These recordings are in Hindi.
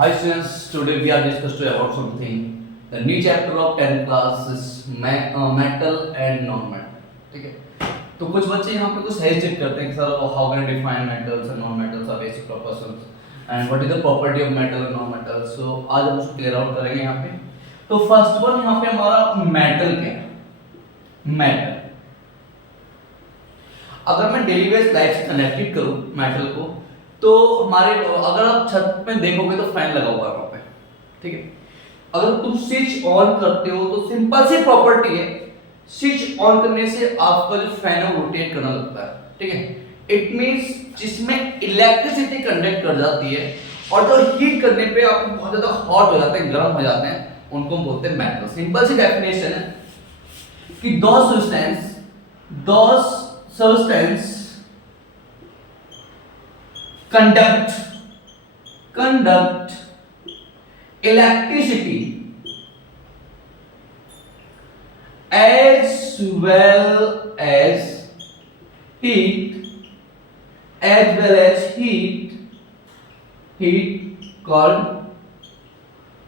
Hi students, today we are discussing about something. The new chapter of 10th class is metal and non-metal. ठीक है? तो कुछ बच्चे यहाँ पे कुछ हेजिटेट करते हैं कि sir how can I define metals and non-metals are basic proportions and what is the property of metal and non-metal. So आज हम उसको क्लियर आउट करेंगे यहाँ पे. तो फर्स्ट वन यहाँ पे हमारा मेटल क्या है? मेटल. अगर मैं डेली बेस लाइफ से कनेक्टेड करूँ मेटल को तो हमारे अगर आप छत में देखोगे तो फैन लगा हुआ है वहां पे, ठीक है. अगर तुम स्विच ऑन करते हो तो सिंपल सी प्रॉपर्टी है, स्विच ऑन करने से आपका जो फैन है रोटेट करने लगता है, ठीक है. इट मींस जिसमें इलेक्ट्रिसिटी कंडक्ट कर जाती है और जो हीट करने पे आप बहुत ज्यादा हॉट हो जाते हैं, गर्म हो जाते हैं, उनको हम बोलते हैं मेटल. सिंपल सी डेफिनेशन है कि those substance conduct electricity as well as heat called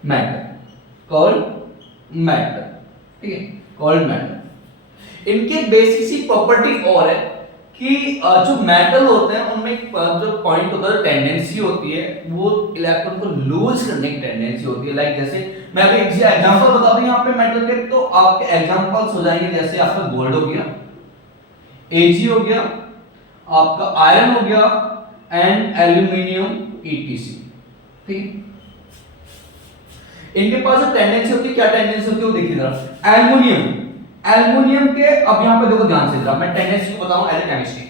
matter, ठीक है, called matter. इनके बेसिक सी प्रॉपर्टी और है कि जो मेटल होते हैं उनमें जो पॉइंट होता है, टेंडेंसी होती है, वो इलेक्ट्रॉन को लूज करने की टेंडेंसी होती है. लाइक जैसे मैं अभी एग्जांपल बता दूं यहाँ पे मेटल के, तो आपके एग्जांपल्स हो जाएंगे जैसे आपका गोल्ड हो गया, एजी हो गया, आपका आयरन हो गया एंड एल्यूमिनियम ईटीसी. ठीक. इनके पास जो टेंडेंसी होती है, क्या टेंडेंसी होती है वो देखिए जरा. एल्युमिनियम के, अब यहां पे देखो ध्यान से जरा, मैं टेंडेंसी को बताऊं एज ए केमिस्ट्री.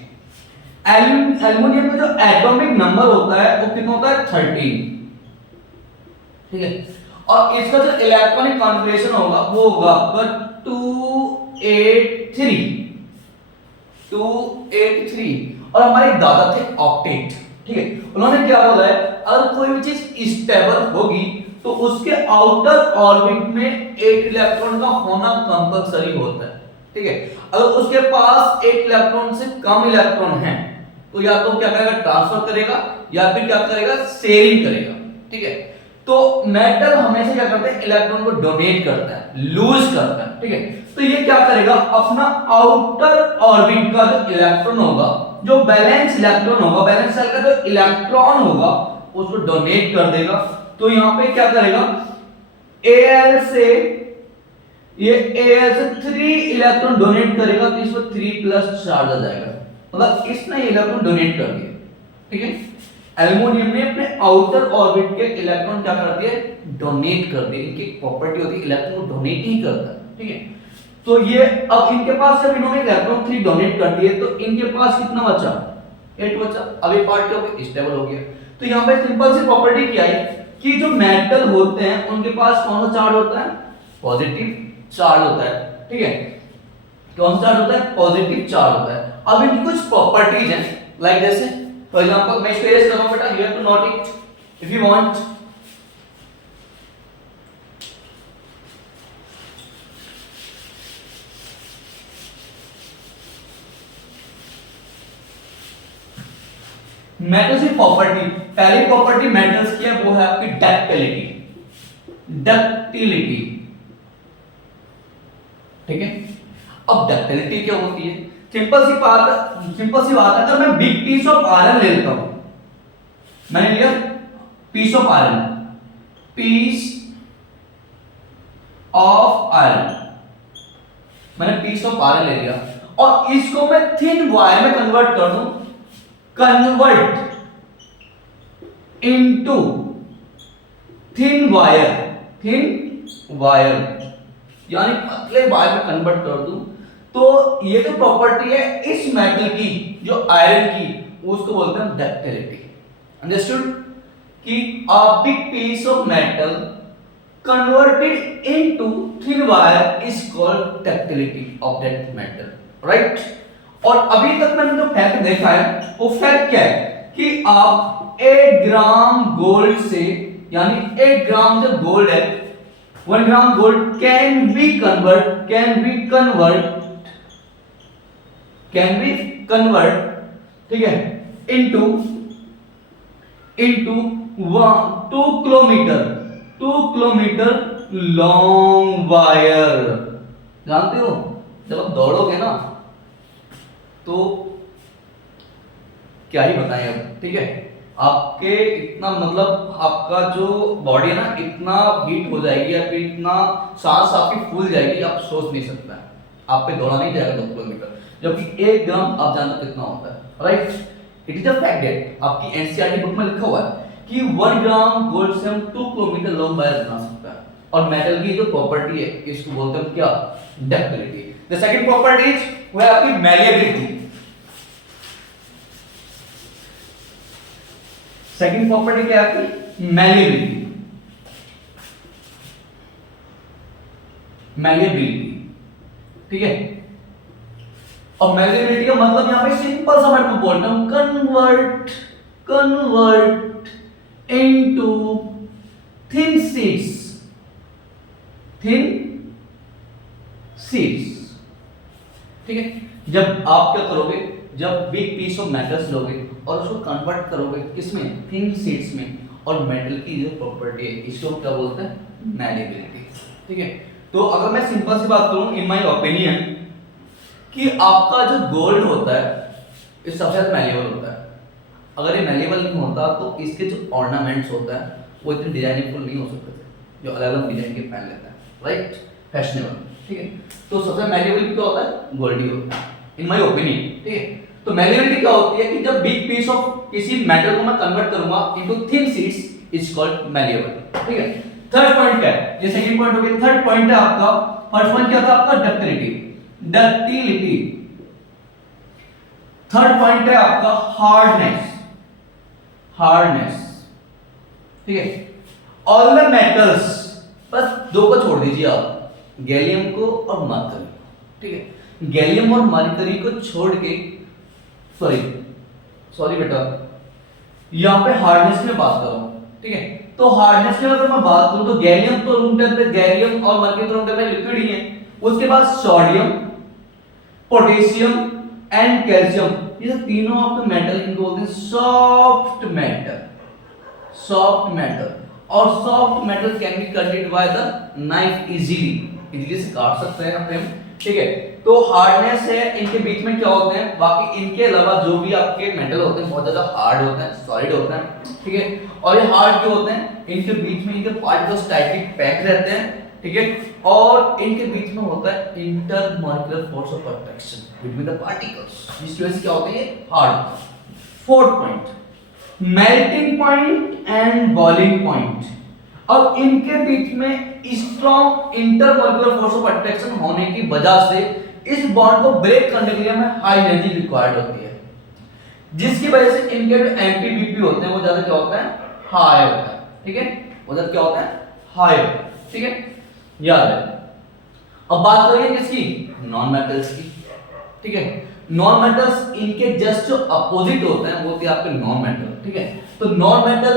एल्युमिनियम का जो एटॉमिक नंबर होता है वो कितना होता है 13, ठीक है. और इसका जो इलेक्ट्रॉनिक कॉन्फ़िगरेशन होगा वो होगा आपका 283. और हमारे दादा थे ऑक्टेट, ठीक है. उन्होंने क्या बोला है, अगर कोई भी चीज स्टेबल होगी तो उसके आउटर ऑर्बिट में एक इलेक्ट्रॉन का होना कंपलसरी होता है, ठीक है. अगर उसके पास एक इलेक्ट्रॉन से कम इलेक्ट्रॉन है तो या तो क्या करेगा, ट्रांसफर करेगा, या फिर क्या करेगा, शेयरिंग करेगा, ठीक है. तो मेटल हमेशा क्या करता है, इलेक्ट्रॉन को डोनेट करता है, लूज करता है, ठीक है. तो ये क्या करेगा, अपना आउटर ऑर्बिट का जो इलेक्ट्रॉन होगा, जो बैलेंस इलेक्ट्रॉन होगा, बैलेंस सेल का जो इलेक्ट्रॉन होगा उसको डोनेट कर देगा. तो यहां पे क्या करेगा, Al से ये Al से 3 इलेक्ट्रॉन डोनेट करेगा तो इसमें 3 प्लस चार्ज आ जाएगा, मतलब इसने इलेक्ट्रॉन डोनेट कर दिया, ठीक है. एल्युमिनियम ने अपने आउटर ऑर्बिट के इलेक्ट्रॉन क्या कर दिए, डोनेट कर दिए. इनकी प्रॉपर्टी होती है इलेक्ट्रॉन को डोनेट ही करता है, ठीक है. तो ये अब इनके पास जब इन्होंने इलेक्ट्रॉन 3 डोनेट कर दिए तो इनके पास कितना बचा, 8 बचा. अब ये पार्ट क्या हो गया, स्टेबल हो गया. तो यहां पे सिंपल सी प्रॉपर्टी क्या है कि जो मेटल होते हैं उनके पास कौन सा चार्ज होता है, पॉजिटिव चार्ज होता है, ठीक है. कौन सा चार्ज होता है, पॉजिटिव चार्ज होता है. अब इनकी कुछ प्रॉपर्टीज हैं, लाइक जैसे फॉर एग्जांपल मैं इसको इरेज करूंगा बेटा, you have to note it if you want. Metals की प्रॉपर्टी, पहली प्रॉपर्टी मेटल्स की है वो है आपकी डक्टिलिटी, ठीक है. अब डक्टिलिटी क्या होती है, सिंपल सी बात है. अगर मैं बिग पीस ऑफ आयरन ले लेता हूं, मैंने लिया पीस ऑफ आयरन, मैंने पीस ऑफ आयरन ले लिया और इसको मैं थिन वायर में कन्वर्ट कर दूं, कन्वर्ट इनटू थिन वायर यानी पतले वायर में कन्वर्ट कर दूं, तो ये जो प्रॉपर्टी है इस मेटल की, जो आयरन की, उसको बोलते हैं डक्टिलिटी. अंडरस्टूड कि a big piece of metal converted into thin wire is called ductility of that metal, right? और अभी तक मैंने जो फैक्ट देखा है वो फैक्ट क्या है कि आप 1 ग्राम गोल्ड से, यानी 1 ग्राम जो गोल्ड है, 1 gram gold can be convert, ठीक है, into into 2 kilometre, 2 kilometre long wire. जानते हो जब आप दौड़ोगे ना तो क्या ही बताएं अब, ठीक है। आपके इतना मतलब आपका जो बॉडी है ना इतना हीट हो जाएगी या फिर इतना सांस आपकी फूल जाएगी, आप सोच नहीं सकता है। आप पे दौड़ा नहीं जाएगा 2 किलोमीटर, जबकि 1 ग्राम आप जानते हो कितना होता है, right. It is a fact that, आपकी एनसीईआरटी बुक में लिखा हुआ है कि 1 ग्राम गोल्ड से हम 2 किलोमीटर लॉन्ग वायर बना सकता है। और मेटल की जो प्रॉपर्टी है इसको बोलते हैं क्या, ductility. The second property is वो है आपकी मैलिएबिलिटी। सेकंड प्रॉपर्टी क्या है आपकी, मैलिएबिलिटी। मैलिएबिलिटी, ठीक है। और मैलिएबिलिटी का मतलब यहां पे सिंपल सा मैं बोलता हूं, convert into thin sheets, thin sheets, ठीक है। जब आप क्या करोगे, जब बिग पीस ऑफ मेटल्स लोगे और उसको कन्वर्ट करोगे किसमें, थिन शीट्स में, और मेटल की जो प्रॉपर्टी है इसको क्या बोलते हैं, मैलिएबिलिटी, ठीक है। तो अगर मैं सिंपल सी बात करूं, इन माय ओपिनियन, कि आपका जो गोल्ड होता है ये सबसे ज्यादा मैलिएबल होता है। अगर ये मैलिएबल नहीं होता तो इसके जो ऑर्नामेंट्स होता है वो इतने डिजाइनिंग नहीं हो सकते थे जो अलग अलग डिजाइन के पहन लेता है, राइट, फैशनेबल, ठीक है। तो सबसे मैलिएबल क्या होता है, गोल्ड ही होता है, इन माय ओपिनियन, ठीक है। तो मैलिएबिलिटी क्या होती है कि जब बिग पीस ऑफ किसी मेटल को मैं कन्वर्ट करूंगा into thin sheets is called malleable, ठीक है। थर्ड पॉइंट क्या है, ये सेकंड पॉइंट हो गया। थर्ड पॉइंट है आपका, फर्स्ट पॉइंट क्या था आपका, डक्टिलिटी, डक्टिलिटी। थर्ड पॉइंट है आपका हार्डनेस, हार्डनेस, ठीक है। ऑल द मेटल्स, बस दो को छोड़ दीजिए आप, गैलियम को और मरकरी को, ठीक है। गैलियम और मरकरी को छोड़ के, सॉरी बेटा, यहां पे हार्डनेस में बात कर रहा हूं, ठीक है। तो हार्डनेस में अगर मैं बात करूं तो गैलियम तो रूम टेंपरेचर, गैलियम और मरकरी तो रूम टेंपरेचर लिक्विड ही है। उसके बाद सोडियम, पोटेशियम एंड कैल्शियम, ये तीनों आपके मेटल इनको बोलते हैं सॉफ्ट मेटल, सॉफ्ट मेटल। और soft metal can be कटेड by the knife easily से काट सकते हैं हम, ठीक है। तो हार्डनेस है, इनके बीच में क्या होते हैं, बाकी इनके अलावा जो भी आपके मेटल होते हैं बहुत ज्यादा हार्ड होते हैं, सॉलिड होते हैं, ठीक है। और ये हार्ड क्यों होते हैं, इनके बीच में इनके पार्टिकल्स टाइटली पैक रहते हैं, ठीक है। और इनके बीच में होता है intermolecular force of attraction between the particles, जिसकी वजह से क्या होते हैं ये hard. Fourth point, melting point and boiling point. अब इनके बीच में strong intermolecular force of attraction होने की वजह से इस बॉन्ड को ब्रेक करने के लिए हमें हाई एनर्जी रिक्वायर्ड होती है, जिसकी वजह से इनके जो एमपीबीपी होते हैं वो ज्यादा क्या होता है, हाई होता है, ठीक है। वो ज्यादा क्या होता है, हाई होता है, ठीक है, याद है। अब बात करेंगे किसकी, नॉन मेटल्स की, ठीक है। नॉन मेटल्स इनके जस्ट जो अपोजिट होते हैं वो होते हैं आपके नॉन मेटल, ठीक है। तो नॉन मेटल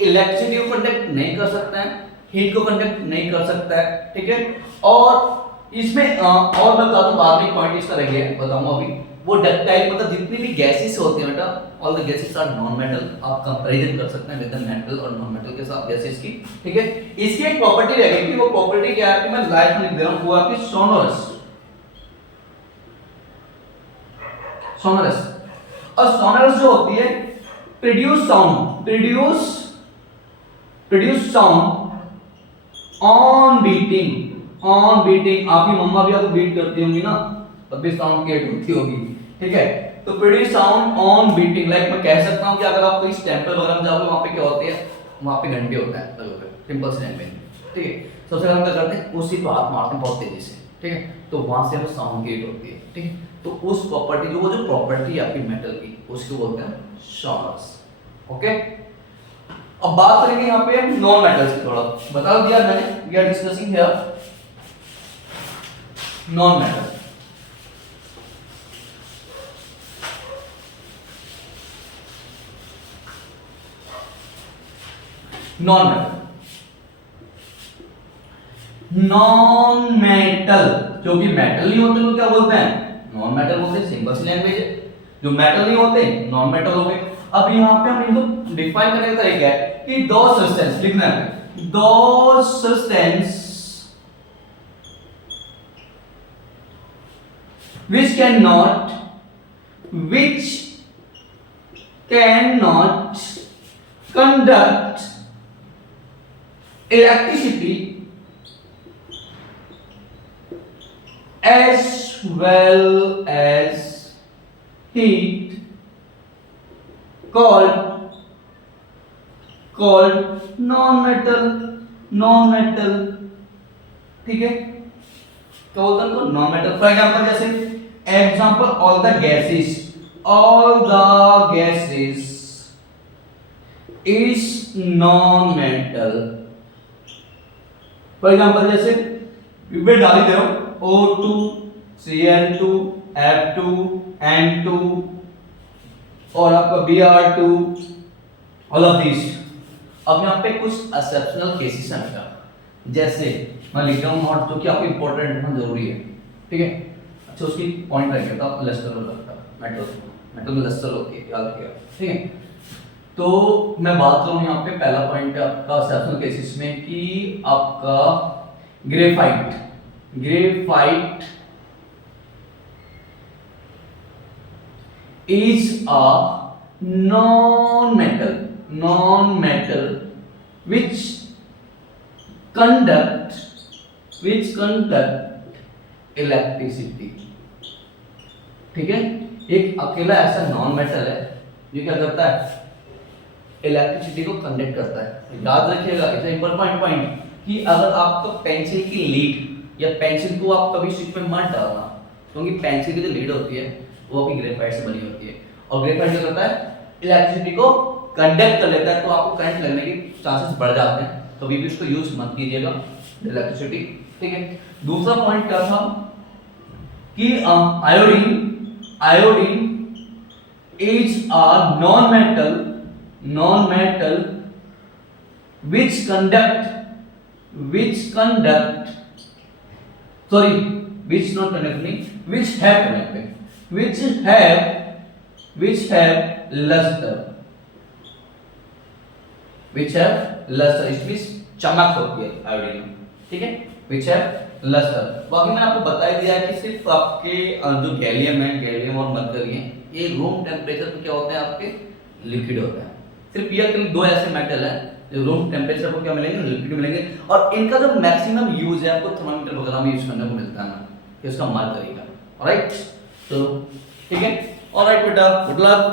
इलेक्ट्रिसिटी को कंडक्ट नहीं कर सकता है, हीट को कंडक्ट नहीं कर सकता है, ठीक है। और इसमें और मैं बता दूं, बाद में पॉइंट इसका रह गया बताऊंगा अभी, वो डक्टाइल मतलब जितनी भी गैसेस होते हैं बेटा, all the gases are non metal. आप कंपैरिजन कर सकते हैं विद द मेटल और नॉन मेटल के साथ गैसेस की, ठीक है। इसकी एक प्रॉपर्टी रह गई थी, वो प्रॉपर्टी क्या है कि मैं लाइट में लिख दे रहा हूं, वो आपकी सोनोरस, सोनोरस। और सोनोरस जो होती है produce sound, produce sound on beating, on beating. आपकी मम्मा भी आपको बीट करती होंगी ना, तब भी साउंड क्रिएट होती होगी, ठीक है। तो produce sound on beating, like मैं कह सकता हूं कि अगर आप कोई टेंपल वगैरह में जाओगे वहां पे क्या होते हैं, वहां पे घंटे होता है लगे हुए, सिंपल से लैंग्वेज, ठीक है। सबसे पहले हम क्या करते हैं, उसी को हाथ मारते हैं बहुत तेजी से, ठीक है। तो वहां से हमें साउंड क्रिएट होती है, ठीक है। तो उस प्रॉपर्टी जो, वो जो प्रॉपर्टी है आपकी मेटल की, उसको बोलते हैं सोनोरस, ओके। अब बात करेंगे यहाँ पे नॉन मेटल्स की, थोड़ा बता दिया मैंने, we are discussing here non metal. Non metal, non metal जो कि मेटल नहीं होते तो क्या बोलते हैं, नॉन मेटल बोलते हैं, सिंपल सी लैंग्वेज है। जो मेटल नहीं होते नॉन मेटल हो गए। अब यहाँ पे हम इनको डिफाइन करने का तरीका है कि दो सब्सटेंस लिखना है, दो substance which cannot conduct electricity as well as heat called non-metal, ठीक है, क्या बोलते हैं उनको, नॉन मेटल। फॉर एग्जांपल जैसे example all the gases is non metal. For example जैसे वे डाल ही दे रहा हूं O2 Cl2 F2 N2 और आपका Br2, ऑल ऑफ दिस। अब यहाँ पे कुछ एक्सेप्शनल केसेस हैं बेटा, जैसे मैं लिख रहा हूँ नोट जो कि आपको इंपॉर्टेंट रखना जरूरी है, ठीक है। अच्छा उसकी पॉइंट रखिए तो लेस्टर लगता है, मेटल में लेस्टर होती है, याद रखिएगा, ठीक है। तो मैं बात करूँ यहाँ पे पहला पॉइंट है आपका एक्सेप्शनल केसेस में कि आपका graphite is a non-metal which conduct electricity, ठीक है। एक अकेला ऐसा नॉन मेटल है जो क्या करता है, इलेक्ट्रिसिटी को कंडक्ट करता है। याद रखिएगा इट्स इंपॉर्टेंट पॉइंट कि अगर आपको पेंसिल की लीड या पेंसिल को आप कभी स्विच में मत डालना, क्योंकि पेंसिल की जो लीड होती है वो आपकी ग्रेफाइट से बनी होती है और ग्रेफाइट क्या करता है, इलेक्ट्रिसिटी को कंडक्ट कर लेता है, तो आपको करंट लगने के चांसेस बढ़ जाते हैं। कभी भी इसको यूज मत कीजिएगा इलेक्ट्रिसिटी, ठीक है। दूसरा पॉइंट क्या था कि iodine is a non metal which conduct sorry which not conducting which have luster इसमें चमक होती है आयोडीन में, ठीक है, which have luster। बाकी मैंने आपको बता ही दिया कि सिर्फ आपके जो गैलियम और मरकरी है ये रूम टेम्परेचर पे क्या होते हैं, आपके लिक्विड होते हैं। सिर्फ ये केवल दो ऐसे मेटल हैं जो रूम टेम्परेचर पर क्या मिलेंगे, लिक्विड मिलेंगे, और इनका जो मैक्सिमम यूज है आपको थर्मामीटर वगैरह में यूज करने को मिलता है ना, कि उसका मरकरी का। ऑलराइट, तो ठीक है, ऑलराइट बेटा, गुड लक।